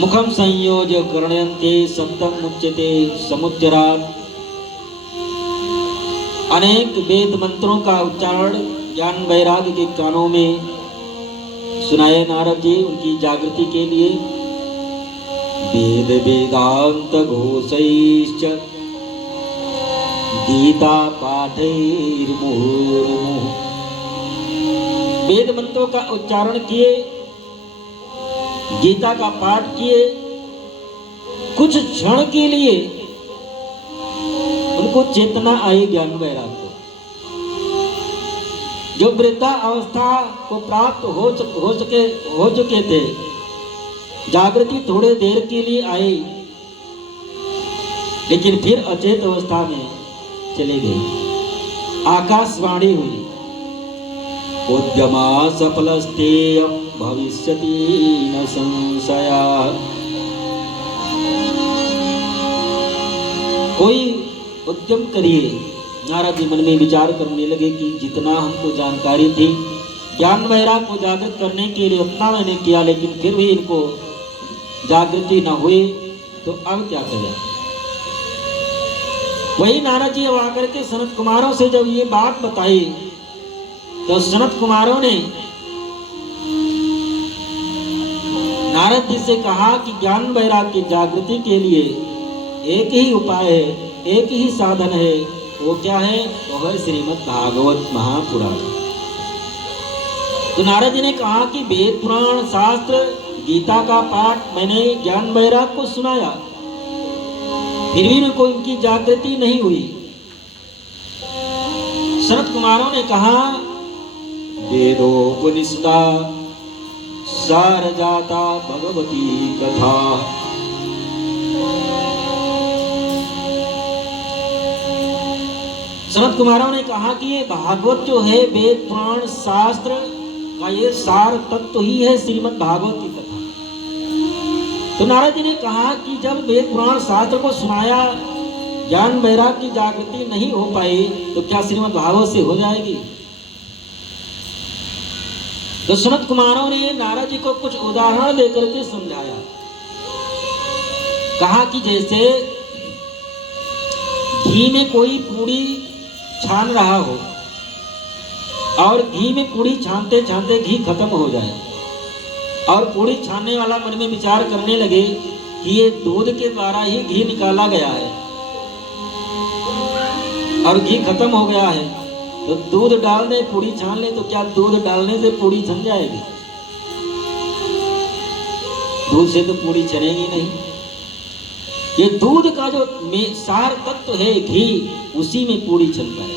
मुखम संयोज्य गणयन्ते सप्तम मुच्यते समुच्चरात्। अनेक वेद मंत्रों का उच्चारण ज्ञान वैराग्य के कानों में सुनाए नारद जी उनकी जागृति के लिए। वेद वेदांत घोषैश्च गीता पाठैर्मुहुर्मुहुः। वेद मंत्रों का उच्चारण किए, गीता का पाठ किए, कुछ क्षण के लिए उनको चेतना आई ज्ञान वैराग्य को। जो वृद्धा अवस्था को प्राप्त हो चुके थे, जागृति थोड़े देर के लिए आई, लेकिन फिर अचेत अवस्था में चले गए। आकाशवाणी हुई, उद्यमा सफलस्तेय भविष्यति न संशया। कोई उद्यम करिए। नारद जी मन में विचार करने लगे कि जितना हमको जानकारी थी ज्ञान वैराग्य को जागृत करने के लिए उतना मैंने किया, लेकिन फिर भी इनको जागृति न हुई, तो अब क्या करें। वही नारद जी अब आकर के सनत कुमारों से जब ये बात बताई तो सनत कुमारों ने नारद जी से कहा कि ज्ञान वैराग्य की जागृति के लिए एक ही उपाय है, एक ही साधन है। वो क्या है? वो है श्रीमद् भागवत महापुराण। तो नारद जी ने कहा कि वेद पुराण शास्त्र गीता का पाठ मैंने ज्ञान वैराग्य को सुनाया, फिर भी उनको इनकी जागृति नहीं हुई। सनत कुमारों ने कहा वेदोपनिषदा सार जाता भगवती कथा। सनत कुमारों ने कहा कि ये भागवत जो है वेद पुराण शास्त्र का ये सार तत्व ही है श्रीमद् भागवत की कथा। तो नारद जी ने कहा कि जब वेद पुराण शास्त्र को सुनाया, ज्ञान वैराग्य की जागृति नहीं हो पाई, तो क्या श्रीमद् भागवत से हो जाएगी? तो सनत कुमारों ने नारद जी को कुछ उदाहरण देकर के समझाया। कहा कि जैसे घी में कोई पूरी छान रहा हो और घी में पूरी छानते छानते घी खत्म हो जाए, और पूरी छानने वाला मन में विचार करने लगे कि ये दूध के द्वारा ही घी निकाला गया है और घी खत्म हो गया है, तो दूध डाल दे पूरी छान ले, तो क्या दूध डालने से पूरी छन जाएगी? दूध से तो पूरी छनेगी नहीं। ये दूध का जो सार तत्व है घी, उसी में पूरी छनता है।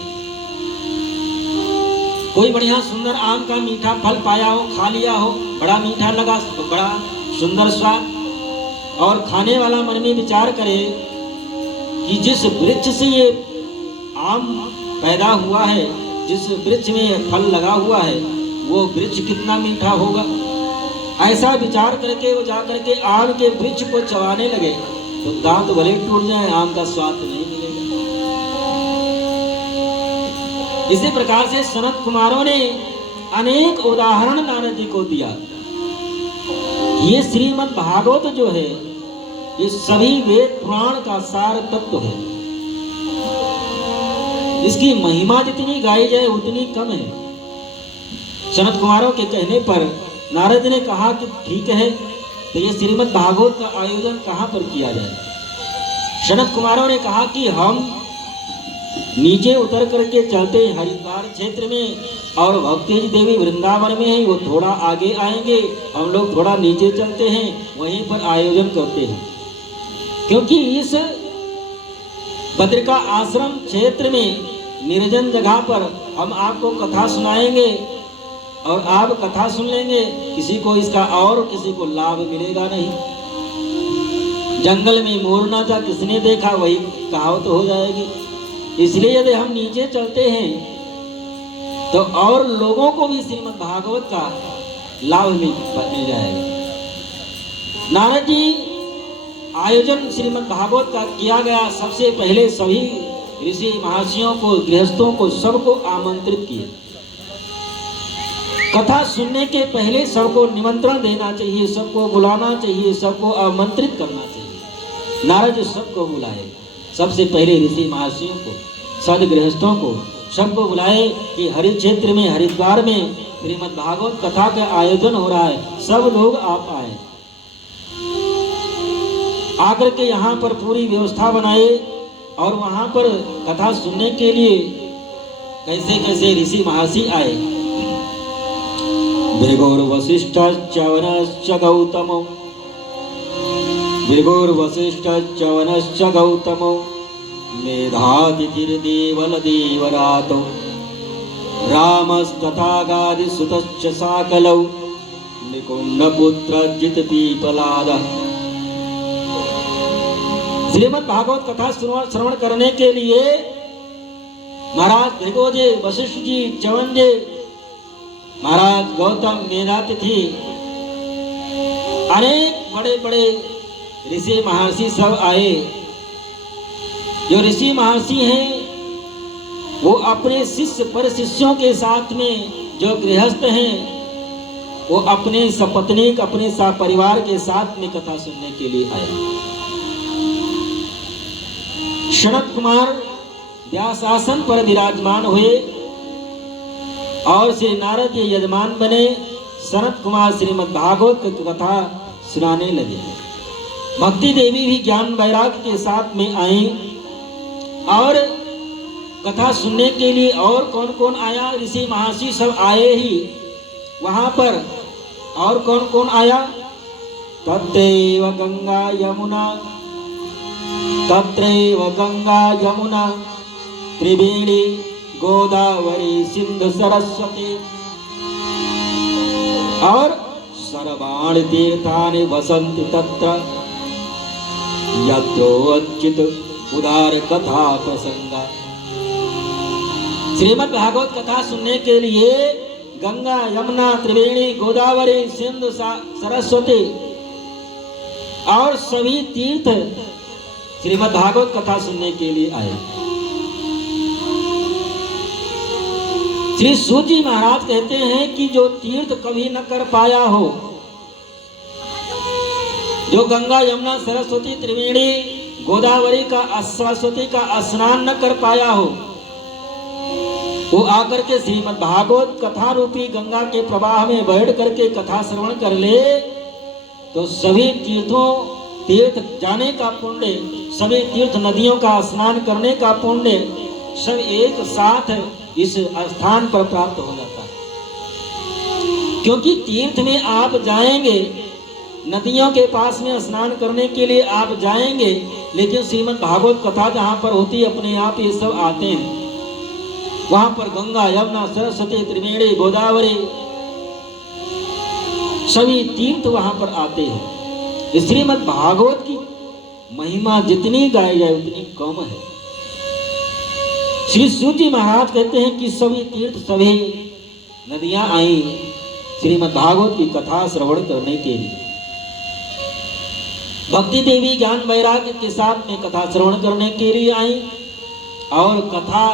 कोई बढ़िया सुंदर आम का मीठा फल पाया हो, खा लिया हो, बड़ा मीठा लगा, बड़ा सुंदर स्वाद, और खाने वाला मन में विचार करे कि जिस वृक्ष से ये आम पैदा हुआ है, जिस वृक्ष में फल लगा हुआ है, वो वृक्ष कितना मीठा होगा। ऐसा विचार करके वो जाकर के आम के वृक्ष को चबाने लगे, तो दांत भले टूट जाए, आम का स्वाद नहीं मिलेगा। इसी प्रकार से सनत कुमारों ने अनेक उदाहरण नारद जी को दिया। ये श्रीमद् भागवत जो है, ये सभी वेद पुराण का सार तत्व है। इसकी महिमा जितनी गाई जाए उतनी कम है। सनत कुमारों के कहने पर नारद ने कहा कि ठीक है, तो ये श्रीमद् भागवत का आयोजन कहाँ पर किया जाए। सनत कुमारों ने कहा कि हम नीचे उतर करके चलते हैं हरिद्वार क्षेत्र में, और भक्ति देवी वृंदावन में है, वो थोड़ा आगे आएंगे, हम लोग थोड़ा नीचे चलते हैं, वहीं पर आयोजन करते हैं। क्योंकि इस बद्रिका आश्रम क्षेत्र में निर्जन जगह पर हम आपको कथा सुनाएंगे और आप कथा सुन लेंगे, किसी को इसका और किसी को लाभ मिलेगा नहीं। जंगल में मोर नाचा किसने देखा, वही कहावत हो जाएगी। इसलिए यदि हम नीचे चलते हैं तो और लोगों को भी श्रीमद् भागवत का लाभ मिल जाएगा। नारद जी आयोजन श्रीमद् भागवत का किया गया। सबसे पहले सभी ऋषि महर्षियों को, गृहस्थों को, सबको आमंत्रित किए। कथा सुनने के पहले सबको निमंत्रण देना चाहिए, सबको बुलाना चाहिए, सबको आमंत्रित करना चाहिए। नारद जी सबको बुलाए, सबसे पहले ऋषि महर्षियों को, सदगृहस्थों को, सबको बुलाए कि हरि क्षेत्र में, हरिद्वार में श्रीमद् भागवत कथा का आयोजन हो रहा है, सब लोग आप आए। आकर के यहाँ पर पूरी व्यवस्था बनाए और वहाँ पर कथा सुनने के लिए कैसे कैसे ऋषि महर्षि आए। भृगुर्वसिष्ठश्च वनश्च गौतमो, भृगुर्वसिष्ठश्च वनश्च गौतमो, मेधातिथिर्देवलदेवरातो, रामस्तथा गादिसुतश्च साकलौ, निकुम्भपुत्रजितपीपलादः। श्रीमद् भागवत कथा श्रवण करने के लिए महाराज भृगु जी, वशिष्ठ जी, च्यवन जी, महाराज गौतम, मेधातिथि, अनेक बड़े बड़े ऋषि महर्षि सब आए। जो ऋषि महर्षि हैं वो अपने शिष्य पर शिष्यों के साथ में, जो गृहस्थ हैं वो अपने सपत्नीक, अपने सपरिवार के साथ में कथा सुनने के लिए आए। सनत कुमार व्यासासन पर विराजमान हुए और श्री नारद ये यजमान बने। सनत कुमार श्रीमद् भागवत की कथा सुनाने लगे। भक्ति देवी भी ज्ञान वैराग्य के साथ में आई और कथा सुनने के लिए। और कौन कौन आया? ऋषि महर्षि सब आए ही वहां पर। और कौन कौन आया? तत्रैव गंगा यमुना, तत्रैव गंगा यमुना त्रिवेणी गोदावरी सिंधु सरस्वती, और सर्वाणि तीर्थानि वसन्ति तत्र यत्रोच्चित उदार कथा प्रसंगा। श्रीमद् भागवत कथा सुनने के लिए गंगा यमुना त्रिवेणी गोदावरी सिंधु सरस्वती और सभी तीर्थ श्रीमद् भागवत कथा सुनने के लिए आए। श्री सूत जी महाराज कहते हैं कि जो तीर्थ कभी न कर पाया हो, जो गंगा यमुना सरस्वती त्रिवेणी गोदावरी का, सरस्वती का स्नान न कर पाया हो, वो आकर के श्रीमद् भागवत कथा रूपी गंगा के प्रवाह में बैठ करके कथा श्रवण कर ले तो सभी तीर्थ जाने का पुण्य, सभी तीर्थ नदियों का स्नान करने का पुण्य सब एक साथ इस स्थान पर प्राप्त हो जाता है। क्योंकि तीर्थ में आप जाएंगे, नदियों के पास में स्नान करने के लिए आप जाएंगे, लेकिन श्रीमद् भागवत कथा जहाँ पर होती है अपने आप ये सब आते हैं। वहां पर गंगा यमुना सरस्वती त्रिवेणी गोदावरी सभी तीर्थ वहां पर आते हैं। श्रीमद् भागवत की महिमा जितनी गाई जाए उतनी कम है। श्री सूत जी महाराज कहते हैं कि सभी तीर्थ, सभी नदियां आई श्रीमद् भागवत की कथा श्रवण करने के लिए। भक्ति देवी ज्ञान वैराग्य के साथ में कथा श्रवण करने के लिए आई और कथा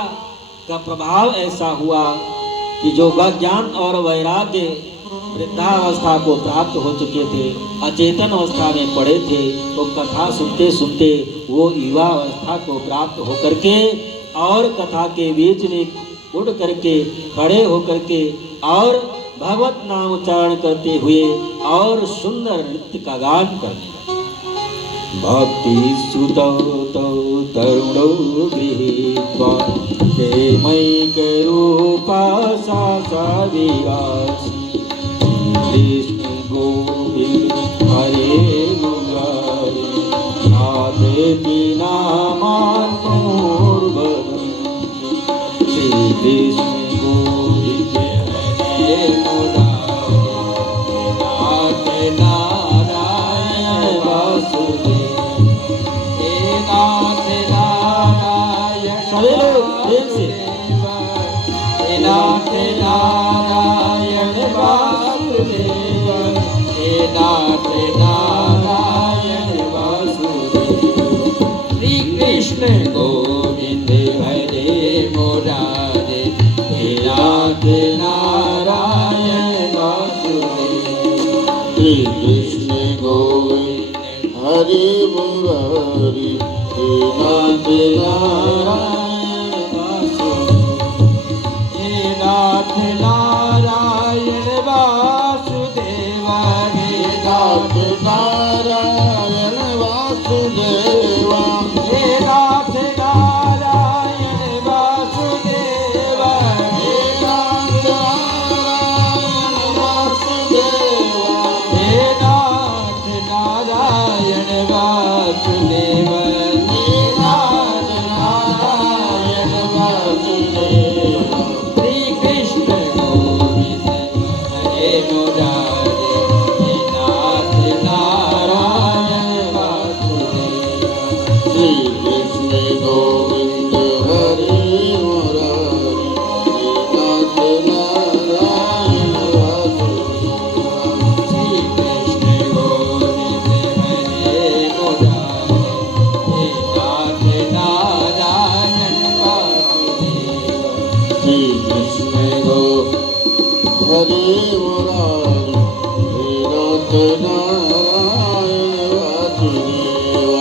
का प्रभाव ऐसा हुआ कि जो ज्ञान और वैराग्य वृद्धावस्था को प्राप्त हो चुके थे, अचेतन अवस्था में पड़े थे, वो कथा सुनते सुनते वो युवा अवस्था को प्राप्त होकर के और कथा के बीच में उड़ करके खड़े होकर के और भगवत नाम उच्चारण करते हुए और सुंदर नृत्य का गान करने। भक्ति सुतो तरुणो गृहीत्वा प्रेमैक रूपा सा विराज, कृष्ण गोविंद हरे मुरारे नाथेति नामान्नोर्वदन्, श्री कृष्ण गोविंद हरे मुरारे नाथ नारायण वासुदेव, नाथ नारायण सभी लोग प्रेम से नाथ नारायण वासुदेव, नाथ नारायण वासुदेव, श्री कृष्ण गोविंद हरे मुरारे नाथ नारायण श्री कृष्ण गोविंद हरि मुरारी हे नाथ नारायण वासुदेव हे नाथ नारायण वासुदेव हे नाथ नारायण वासुदेव हे नाथ नारायण वासुदेव हे नाथ नारायण वासुदेव हे नाथ नारायण वासुदेव हे नाथ नारायण वासुदेव श्री कृष्ण गोविंद हरे मुरारी हे नाथ नारायण वासुदेव श्री कृष्ण गोविंद हरे मुरारी हे नाथ नारायण वासुदेव श्री कृष्ण गोविंद हरे मुरारी हे नाथ नारायण वासुदेव श्री कृष्ण गो हरे मुरारी हे नाथ नारायण वासुदेव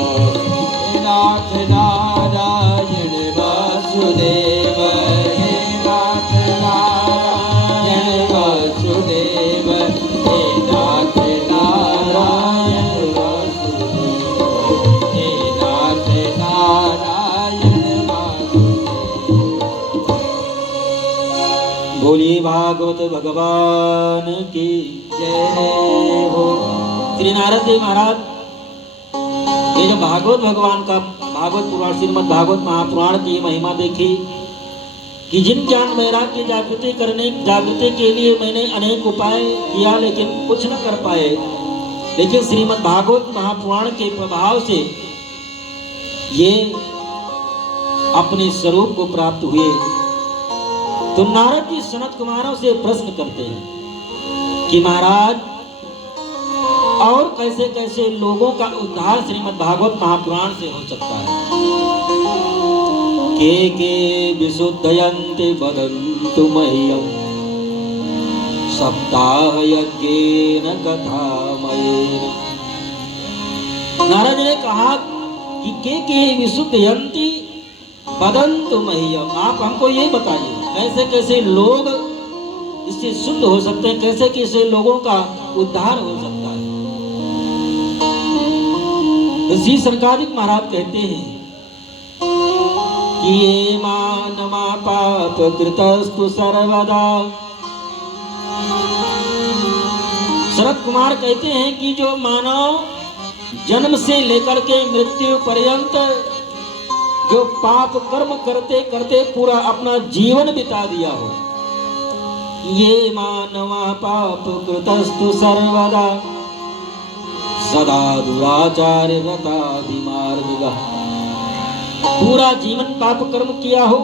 हे नाथ नारायण वासुदेव हे नाथ नारायण वासुदेव हे नाथ नारायण वासुदेव हे नाथ नारायण वासुदेव। बोलिए भागवत भगवान की जय हो। श्री नारद देव महाराज ये जो भागवत भगवान का भागवत पुराण श्रीमद् भागवत महापुराण की महिमा देखी कि जिन ज्ञान वैराग्य जागृति के लिए मैंने अनेक उपाय किया लेकिन कुछ न कर पाए, लेकिन श्रीमद् भागवत महापुराण के प्रभाव से ये अपने स्वरूप को प्राप्त हुए। तो नारद जी सनत कुमारों से प्रश्न करते हैं कि महाराज और कैसे कैसे लोगों का उद्धार श्रीमद् भागवत महापुराण से हो सकता है। के विशुद्धयन्ते वदन्तु मह्यं सप्ताह यज्ञेन कथामयेन। नारद ने कहा कि के विशुद्धयन्ति वदन्तु मह्यम, आप हमको ये बताइए कैसे कैसे लोग इससे शुद्ध हो सकते हैं, कैसे कैसे लोगों का उद्धार हो सकता है। श्री सनकादिक महाराज कहते हैं कि ये मानमा पाप कृतस्तु सर्वदा। शरद कुमार कहते हैं कि जो मानव जन्म से लेकर के मृत्यु पर्यंत जो पाप कर्म करते करते पूरा अपना जीवन बिता दिया हो, ये मानवा पाप कृतस्तु सर्वदा सदा दुराचार्य रताधिमार्गः। पूरा जीवन पाप कर्म किया हो,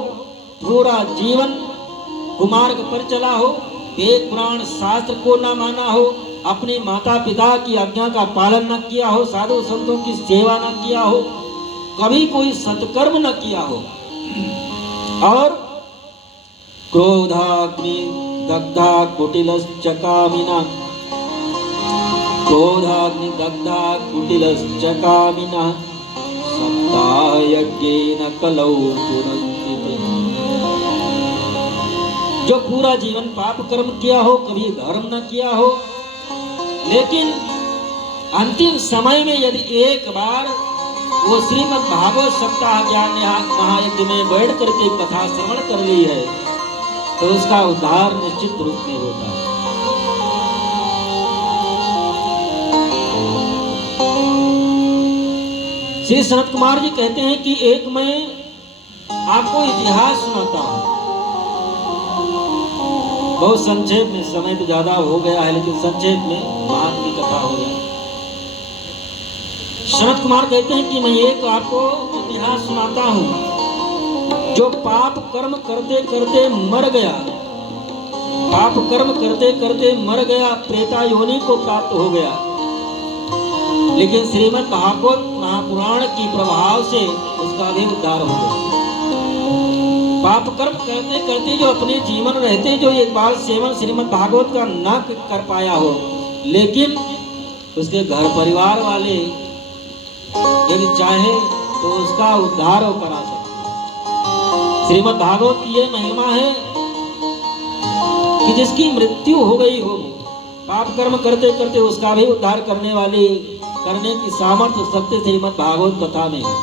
पूरा जीवन कुमार्ग पर चला हो, वेद पुराण शास्त्र को न माना हो, अपने माता पिता की आज्ञा का पालन न किया हो, साधु संतों की सेवा न किया हो, कभी कोई सत्कर्म न किया हो, और क्रोधाग्नि दग्धा कुटिलश्च कामिना, क्रोधाग्नि दग्धा कुटिलश्च कामिना सप्ताह यज्ञेन कलौ पुनन्ति। जो पूरा जीवन पाप कर्म किया हो, कभी धर्म न किया हो, लेकिन अंतिम समय में यदि एक बार वो श्रीमद् भागवत सप्ताह ज्ञान महायज्ञ में बैठ करके कथा श्रवण कर ली है तो उसका उद्धार निश्चित रूप में होता है। श्री सनत कुमार जी कहते हैं कि एक मैं आपको इतिहास सुनाता हूं, बहुत संक्षेप में, समय तो ज्यादा हो गया है लेकिन संक्षेप में महान की कथा हो गई। सनत कुमार कहते हैं कि मैं एक आपको इतिहास सुनाता हूं, जो पाप कर्म करते करते मर गया, पाप कर्म करते करते मर गया, प्रेता योनि को प्राप्त हो गया, लेकिन श्रीमद् भागवत महापुराण की प्रभाव से उसका भी उद्धार हो गया। पाप कर्म करते करते जो अपने जीवन रहते जो एक बार सेवन श्रीमद् भागवत का न कर पाया हो, लेकिन उसके घर परिवार वाले यदि चाहे तो उसका उद्धार वो करा सकते। श्रीमद् भागवत की ये महिमा है कि जिसकी मृत्यु हो गई हो, पाप कर्म करते करते उसका भी उद्धार करने की सामर्थ्य शक्ति श्रीमद् भागवत कथा में है।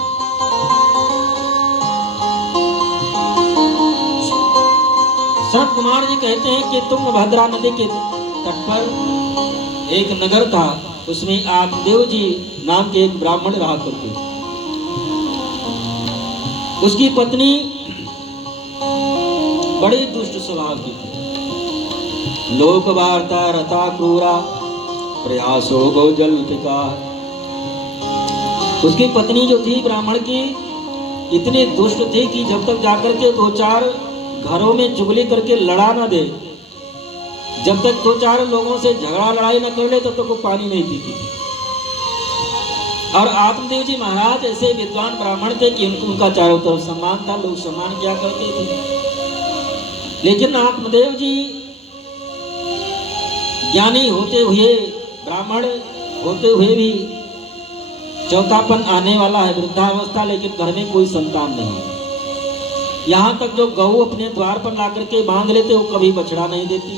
सनत कुमार जी कहते हैं कि तुंगभद्रा नदी के तट पर एक नगर था, उसमें आत्मदेव जी नाम के एक ब्राह्मण रहा करते। उसकी पत्नी बड़े दुष्ट स्वभाव की थी। लोक वार्ता रता क्रूरा प्रयासो गो जल पिका। उसकी पत्नी जो थी ब्राह्मण की इतनी दुष्ट थी कि जब तक जाकर के 2-4 घरों में चुगली करके लड़ा ना दे, जब तक 2-4 लोगों से झगड़ा लड़ाई न कर ले तब तक वो पानी नहीं पीती थी। और आत्मदेव जी महाराज ऐसे विद्वान ब्राह्मण थे कि उनका चारों तरफ सम्मान था, लोग सम्मान किया करते थे। लेकिन आत्मदेव जी ज्ञानी होते हुए, ब्राह्मण होते हुए भी चौथापन आने वाला है, वृद्धावस्था, लेकिन घर में कोई संतान नहीं है। यहाँ तक जो गऊ अपने द्वार पर ला करके बांध लेते वो कभी बछड़ा नहीं देती।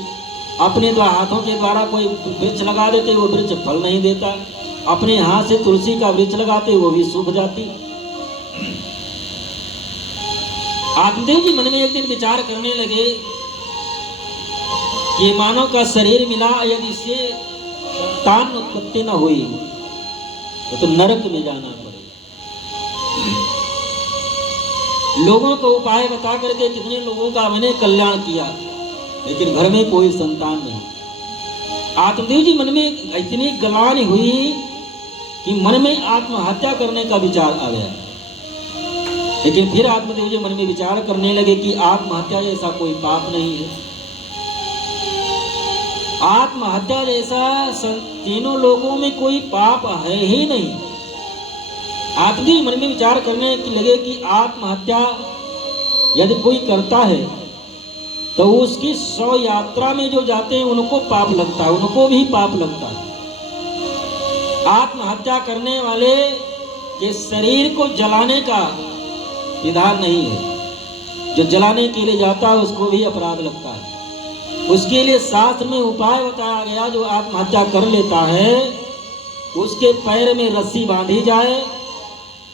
अपने हाथों के द्वारा कोई वृक्ष लगा देते वो वृक्ष फल नहीं देता। अपने हाथ से तुलसी का वृक्ष लगाते वो भी सूख जाती। आत्मदेव जी मन में एक दिन विचार करने लगे कि मानव का शरीर मिला, यदि इससे संतान उत्पत्ति न हुई तो नरक में जाना पड़े। लोगों को उपाय बता करके कितने लोगों का मैंने कल्याण किया, लेकिन घर में कोई संतान नहीं। आत्मदेव जी मन में इतनी गलानी हुई कि मन में आत्महत्या करने का विचार आ गया। लेकिन फिर आत्मदेव जी मन में विचार करने लगे कि आत्महत्या जैसा कोई पाप नहीं है। आत्महत्या जैसा तीनों लोगों में कोई पाप है ही नहीं। आत्मदेव मन में विचार करने लगे कि आत्महत्या यदि कोई करता है तो उसकी 100 यात्रा में जो जाते हैं उनको पाप लगता है, उनको भी पाप लगता है। आत्महत्या करने वाले के शरीर को जलाने का विधान नहीं है। जो जलाने के लिए जाता है उसको भी अपराध लगता है। उसके लिए शास्त्र में उपाय बताया गया, जो आत्महत्या कर लेता है उसके पैर में रस्सी बांधी जाए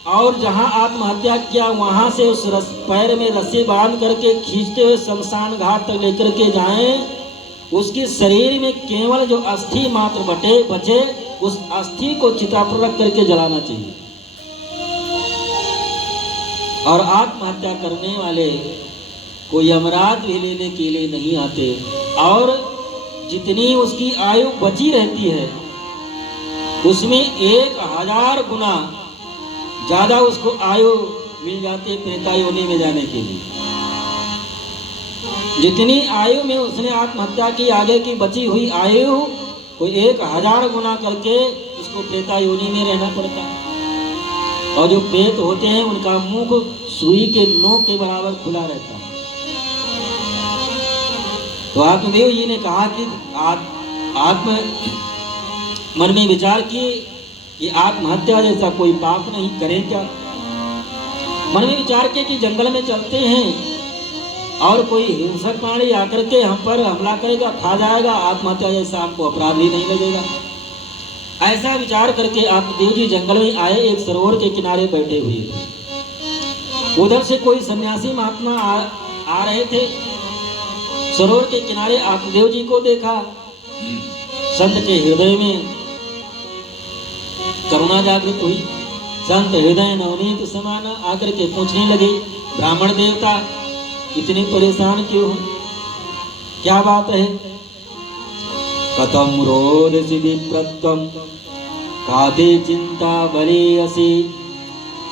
और जहां आत्महत्या किया वहां से उस पैर में रस्सी बांध करके खींचते हुए शमशान घाट तक लेकर के जाएं। उसके शरीर में केवल जो अस्थि मात्र बचे उस अस्थि को चिता पर रख करके जलाना चाहिए। और आत्महत्या करने वाले को यमराज भी लेने के लिए नहीं आते। और जितनी उसकी आयु बची रहती है उसमें 1000 गुना ज्यादा उसको आयु मिल जाती है प्रेता योनि में जाने के लिए। जितनी आयु में उसने आत्महत्या की, आगे की बची हुई आयु को 1000 गुना करके उसको प्रेता योनि में रहना पड़ता है। और जो प्रेत होते हैं उनका मुख सुई के नोक के बराबर खुला रहता है। तो आत्मदेव जी ने कहा कि आत्म मन में विचार किए कि आत्महत्या जैसा कोई पाप नहीं, करें क्या। मन में विचार किए कि जंगल में चलते हैं और कोई हिंसक प्राणी आकर के हम पर हमला करेगा, खा जाएगा, आत्महत्या जैसा हमको अपराध भी नहीं लगेगा। ऐसा विचार करके आत्मदेव जी जंगल में आए, एक सरोवर के किनारे बैठे हुए थे। उधर से कोई सन्यासी महात्मा आ रहे थे। सरोवर के किनारे आत्मदेव जी को देखा। संत के हृदय में करुणा जागृत हुई। संत हृदय नवनीत समाना आकर के पूछने लगे, ब्राह्मण देवता इतने परेशान क्यों हो, क्या बात है। कथम रोदसी विप्रत्वम काते चिंता बलेयसी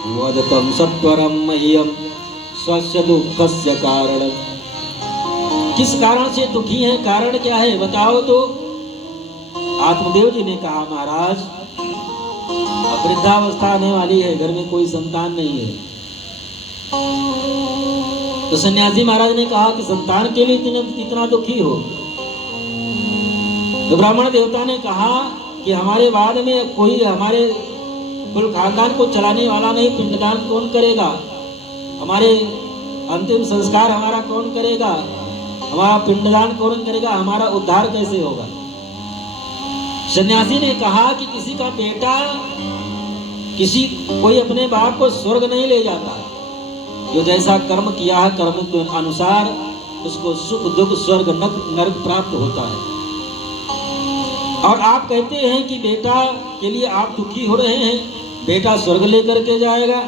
वदतम सत्वरम मह्यम स्वस्य दुःखस्य कारणम। किस कारण से दुखी है, कारण क्या है बताओ तो। आत्मदेव जी ने कहा, महाराज अब वृद्धावस्था आने वाली है, घर में कोई संतान नहीं है। तो सन्यासी महाराज ने कहा कि संतान के लिए इतना दुखी हो। तो ब्राह्मण देवता ने कहा कि हमारे बाद में कोई हमारे कुल खानदान को चलाने वाला नहीं, पिंडदान कौन करेगा, हमारे अंतिम संस्कार हमारा कौन करेगा, हमारा पिंडदान कौन करेगा, हमारा उद्धार कैसे होगा। सन्यासी ने कहा कि किसी का बेटा कोई अपने बाप को स्वर्ग नहीं ले जाता, जो जैसा कर्म किया है कर्म के अनुसार उसको सुख दुख स्वर्ग नरक प्राप्त होता है। और आप कहते हैं कि बेटा के लिए आप दुखी हो रहे हैं, बेटा स्वर्ग लेकर के जाएगा।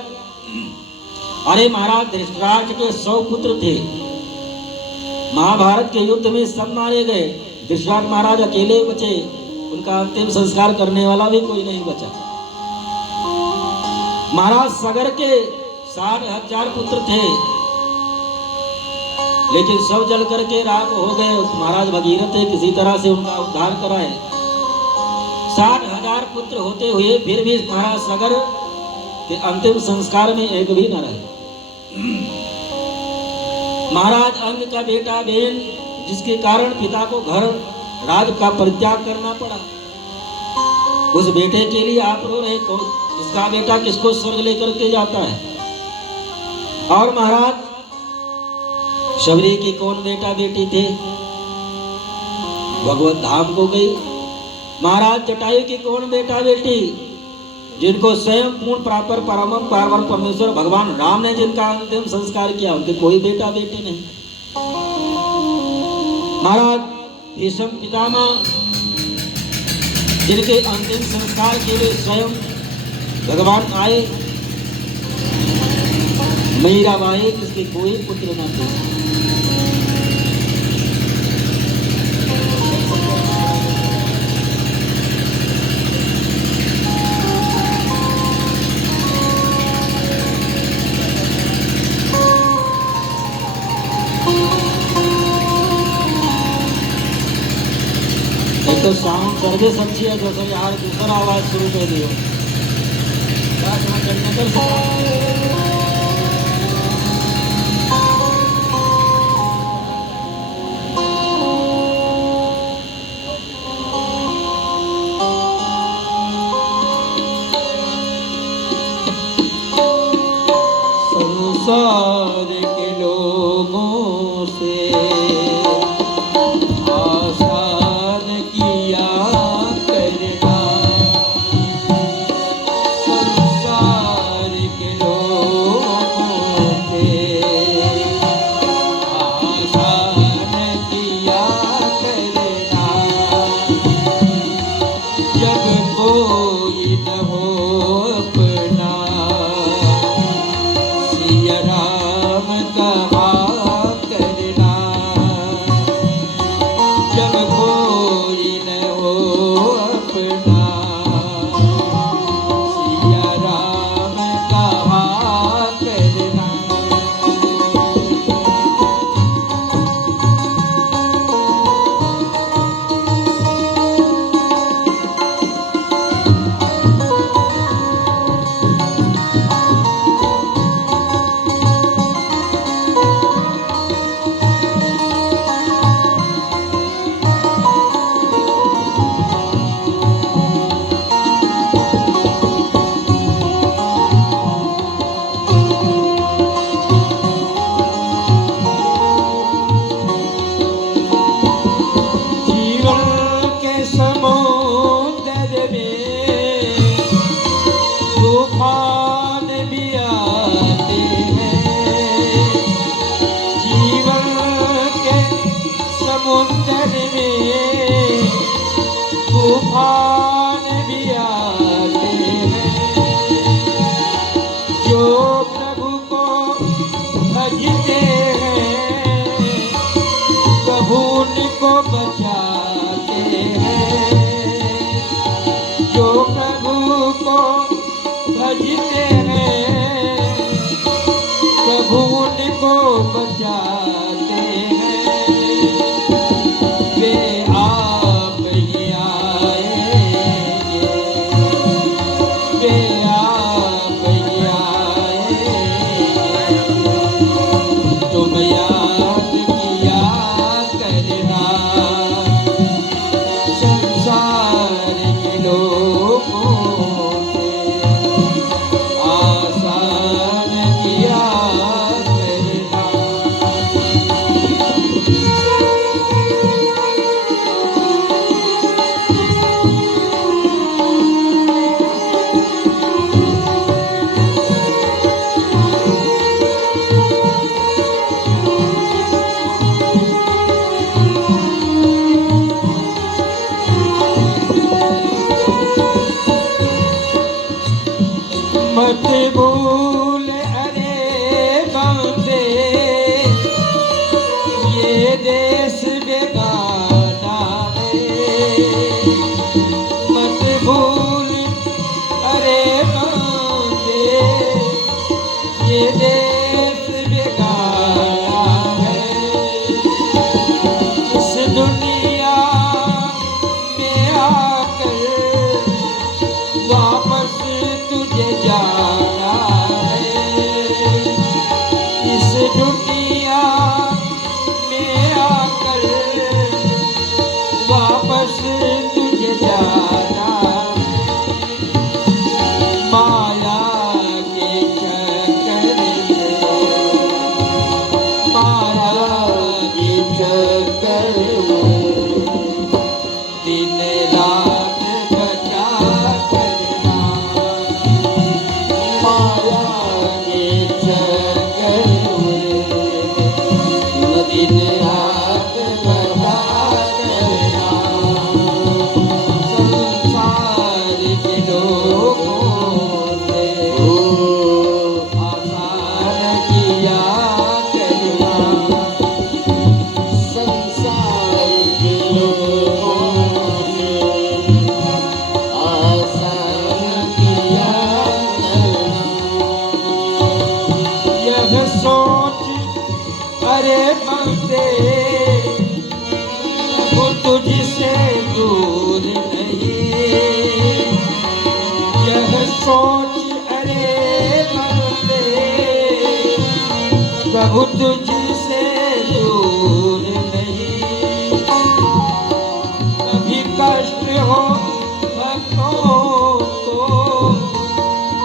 अरे महाराज, धृतराष्ट्र के 100 पुत्र थे, महाभारत के युद्ध में सब मारे गए, धृतराष्ट्र महाराज अकेले बचे, उनका अंतिम संस्कार करने वाला भी कोई नहीं बचा। महाराज सगर के 60,000 पुत्र थे, लेकिन सब जल करके राख हो गए। महाराज भगीरथ थे, किसी तरह से उनका उद्धार कराए। 60,000 पुत्र होते हुए फिर भी महाराज सगर के अंतिम संस्कार में एक भी न रहे। महाराज अंग का बेटा बेन, जिसके कारण पिता को घर राज का परित्याग करना पड़ा, उस बेटे के लिए आप रो रहे, इसका बेटा किसको स्वर्ग लेकर के जाता है। और महाराज शबरी के कौन बेटा बेटी थे, भगवत धाम को गई। महाराज जटायु की कौन बेटा बेटी, जिनको स्वयं पूर्ण प्रापर परम पावन परमेश्वर भगवान राम ने जिनका अंतिम संस्कार किया, उनके कोई बेटा बेटी नहीं। महाराज भीष्म पितामह, जिनके अंतिम संस्कार के लिए स्वयं भगवान आए। मीराबाई, जिसके कोई पुत्र न थे। तो साउंड सर्विस अच्छी है, जैसे यार दूसरा आवाज शुरू कर दियो, क्या करना कर सकता। संसार के लोगों से तूफान भी आते हैं, जो प्रभु को भजते हैं प्रभु उनको बचाते हैं। जो प्रभु को भजते हैं प्रभु उनको बचाते हैं। वे आप ही आएंगे, वे आप ही आएंगे। तुम याद किया करना संसार के लोगों से आसान किया करना। मत भूल अरे बंदे ये देश बेगाना है। मत भूल अरे बंदे ये देश बेगाना है। इस दुनिया में आकर वापस तुझे जाना है। इस दुनिया में आकर वापस तुझे जाना है। माया के चक्कर में, माया के चक्कर में दिन रात बचा करना। माया के चक्कर में दिन रात बचा करना। संसार के लोगों से आसान किया करना। संसार के लोगों से आसान किया करना। यह सोच अरे बंदे वो तुझसे दूर नहीं। यह सोच अरे बंदे प्रभु तुझसे दूर नहीं। कभी कष्ट हो भक्तों को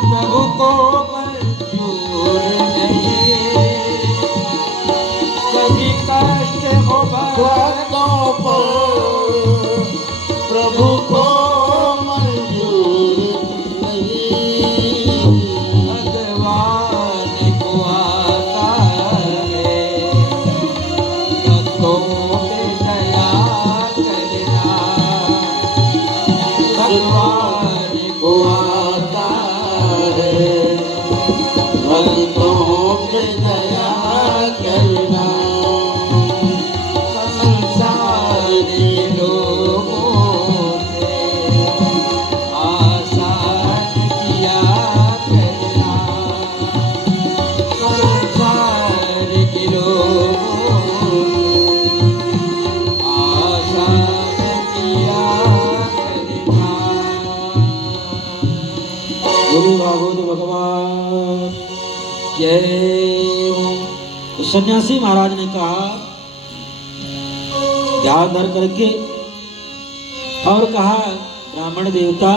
प्रभु को मंजूर नहीं। कभी कष्ट हो भक्तों को प्रभु को मंजूर नहीं। भगवान को आता है भक्तों पे दया करना। भगवान को आता है भक्तों पे दया करना। संसार के लोगों से आसान किया करना। संसार के लोगों से आसान किया करना। बोलिए भागवत भगवान जय हो। तो सन्यासी महाराज ने कहा ध्यान धर करके और कहा ब्राह्मण देवता